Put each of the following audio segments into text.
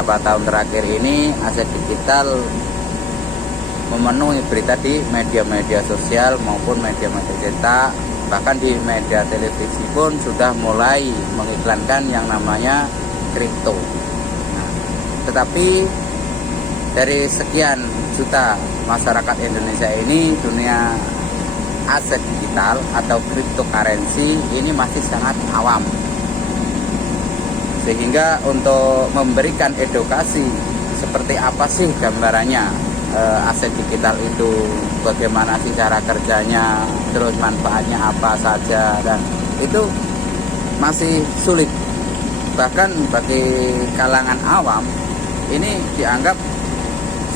beberapa tahun terakhir ini aset digital memenuhi berita di media-media sosial maupun media-media cetak, bahkan di media televisi pun sudah mulai mengiklankan yang namanya kripto. Nah, tetapi dari sekian juta masyarakat Indonesia ini, dunia aset digital atau cryptocurrency ini masih sangat awam. Sehingga untuk memberikan edukasi seperti apa sih gambarannya aset digital itu, bagaimana sih cara kerjanya, terus manfaatnya apa saja, dan itu masih sulit. Bahkan bagi kalangan awam ini dianggap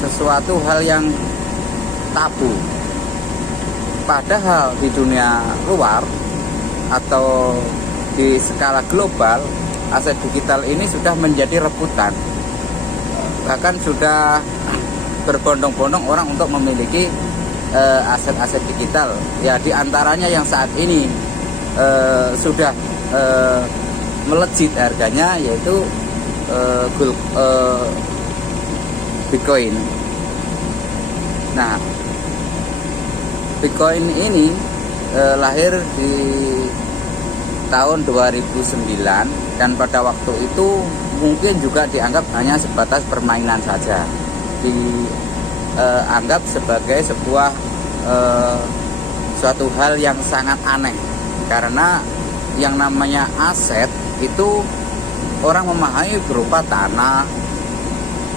sesuatu hal yang tabu. Padahal di dunia luar atau di skala global, aset digital ini sudah menjadi rebutan. Bahkan sudah berbondong-bondong orang untuk memiliki aset-aset digital. Ya, di antaranya yang saat ini sudah melejit harganya, yaitu Bitcoin. Nah, Bitcoin ini lahir di tahun 2009, dan pada waktu itu mungkin juga dianggap hanya sebatas permainan saja, dianggap sebagai sebuah suatu hal yang sangat aneh, karena yang namanya aset itu orang memahami berupa tanah,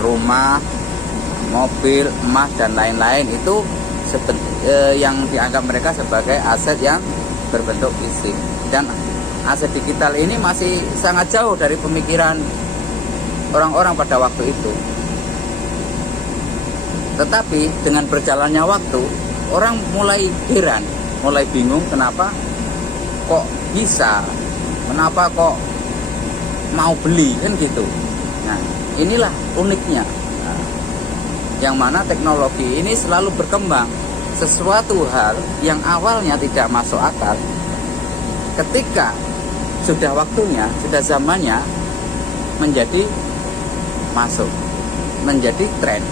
rumah, mobil, emas, dan lain-lain. Itu yang dianggap mereka sebagai aset yang berbentuk fisik. Dan aset digital ini masih sangat jauh dari pemikiran orang-orang pada waktu itu. Tetapi dengan berjalannya waktu, orang mulai heran, mulai bingung kenapa kok bisa, kenapa kok mau beli, kan gitu. Nah, inilah uniknya. Nah, yang mana teknologi ini selalu berkembang. Sesuatu hal yang awalnya tidak masuk akal, ketika sudah waktunya, sudah zamannya, menjadi masuk, menjadi tren.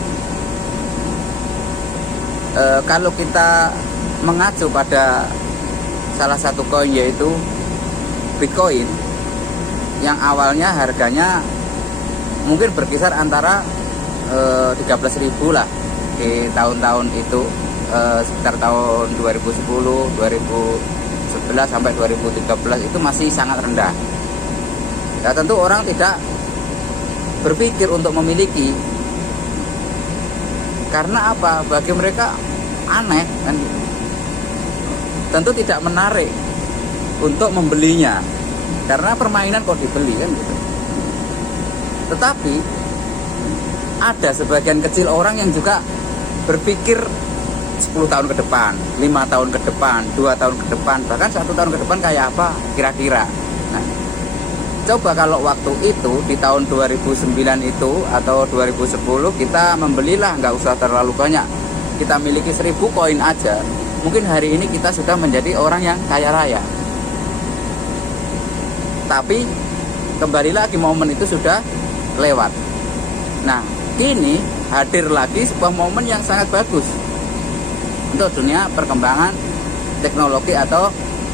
Kalau kita mengacu pada salah satu koin, yaitu Bitcoin, yang awalnya harganya mungkin berkisar antara 13.000 lah di tahun-tahun itu, sekitar tahun 2010, 2011 sampai 2013 itu masih sangat rendah. Ya, tentu orang tidak berpikir untuk memiliki. Karena apa? Bagi mereka aneh, kan gitu. Tentu tidak menarik untuk membelinya, karena permainan kok dibeli, kan gitu. Tetapi ada sebagian kecil orang yang juga berpikir 10 tahun ke depan, 5 tahun ke depan, 2 tahun ke depan, bahkan 1 tahun ke depan kayak apa kira-kira. Nah, coba kalau waktu itu di tahun 2009 itu atau 2010 kita membelilah, nggak usah terlalu banyak, kita miliki 1000 koin aja, mungkin hari ini kita sudah menjadi orang yang kaya raya. Tapi kembali lagi, momen itu sudah lewat. Nah, kini hadir lagi sebuah momen yang sangat bagus untuk dunia perkembangan teknologi atau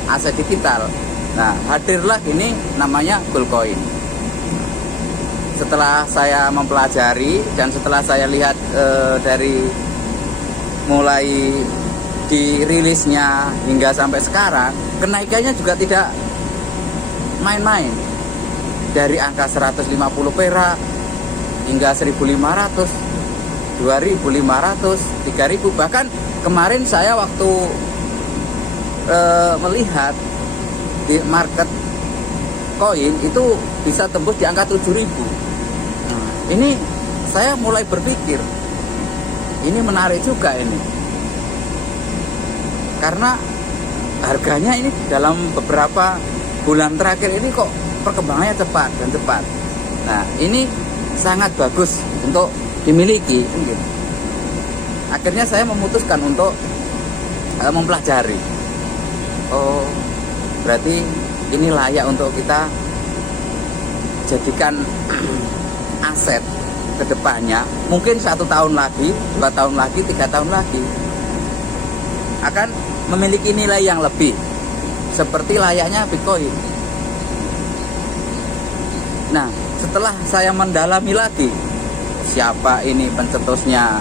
aset digital. Nah, hadirlah ini namanya Goldcoin. Setelah saya mempelajari dan setelah saya lihat dari mulai dirilisnya hingga sampai sekarang, kenaikannya juga tidak main-main. Dari angka 150 perak hingga 1.500, 2.500, 3.000, bahkan kemarin saya waktu melihat di market koin itu bisa tembus di angka 7.000. Nah, ini saya mulai berpikir, ini menarik juga ini, karena harganya ini dalam beberapa bulan terakhir ini kok perkembangannya cepat dan cepat. Nah, ini sangat bagus untuk dimiliki, gitu. Akhirnya saya memutuskan untuk mempelajari. Oh, berarti ini layak untuk kita jadikan aset ke depannya, mungkin 1 tahun lagi, 2 tahun lagi, 3 tahun lagi, akan memiliki nilai yang lebih seperti layaknya Bitcoin. Nah, setelah saya mendalami lagi siapa ini pencetusnya,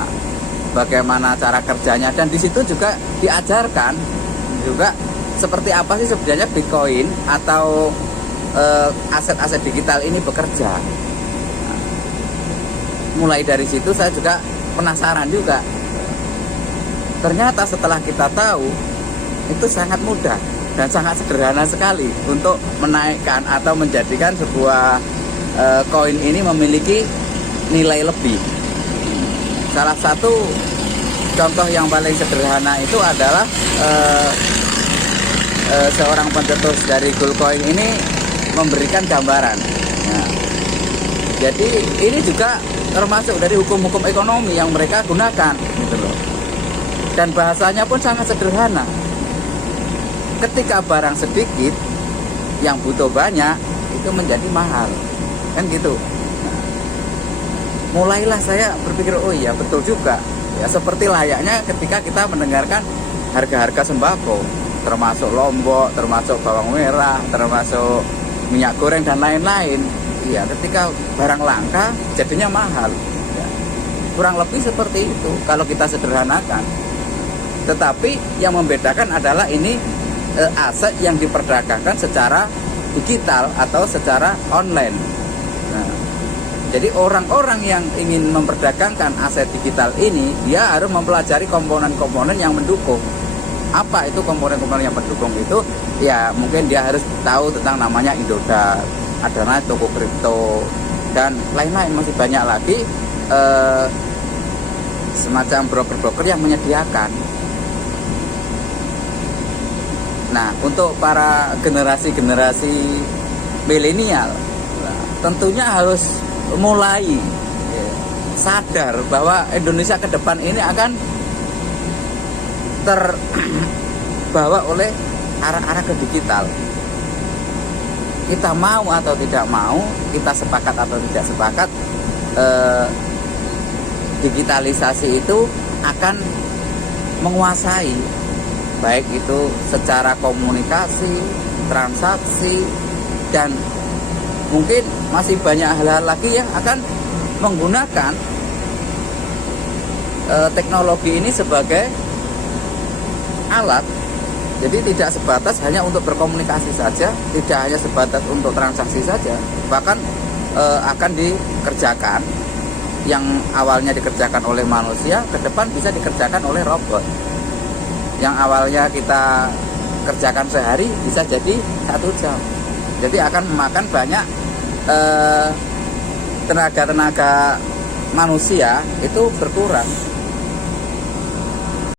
bagaimana cara kerjanya, dan di situ juga diajarkan juga seperti apa sih sebenarnya Bitcoin atau aset-aset digital ini bekerja. Nah, mulai dari situ saya juga penasaran juga. Ternyata setelah kita tahu, itu sangat mudah dan sangat sederhana sekali untuk menaikkan atau menjadikan sebuah koin ini memiliki nilai lebih. Salah satu contoh yang paling sederhana itu adalah seorang pencetus dari Gulcoin ini memberikan gambaran. Nah, jadi ini juga termasuk dari hukum-hukum ekonomi yang mereka gunakan, gitu loh. Dan bahasanya pun sangat sederhana. Ketika barang sedikit yang butuh banyak, itu menjadi mahal, kan gitu. Nah, mulailah saya berpikir, oh iya betul juga. Ya seperti layaknya ketika kita mendengarkan harga-harga sembako, termasuk lombok, termasuk bawang merah, termasuk minyak goreng dan lain-lain. Iya, ketika barang langka jadinya mahal. Ya, kurang lebih seperti itu kalau kita sederhanakan. Tetapi yang membedakan adalah ini aset yang diperdagangkan secara digital atau secara online. Nah, jadi orang-orang yang ingin memperdagangkan aset digital ini, dia harus mempelajari komponen-komponen yang mendukung. Apa itu komponen-komponen yang mendukung itu? Ya mungkin dia harus tahu tentang namanya Indodax, ada toko kripto, dan lain-lain, masih banyak lagi semacam broker-broker yang menyediakan. Nah, untuk para generasi-generasi milenial, tentunya harus mulai sadar bahwa Indonesia ke depan ini akan terbawa oleh arah-arah ke digital. Kita mau atau tidak mau, kita sepakat atau tidak sepakat, digitalisasi itu akan menguasai, baik itu secara komunikasi, transaksi, dan mungkin masih banyak hal-hal lagi yang akan menggunakan teknologi ini sebagai alat. Jadi tidak sebatas hanya untuk berkomunikasi saja, tidak hanya sebatas untuk transaksi saja, bahkan akan dikerjakan yang awalnya dikerjakan oleh manusia, ke depan bisa dikerjakan oleh robot. Yang awalnya kita kerjakan sehari bisa jadi 1 jam. Jadi akan memakan banyak tenaga-tenaga manusia itu berkurang.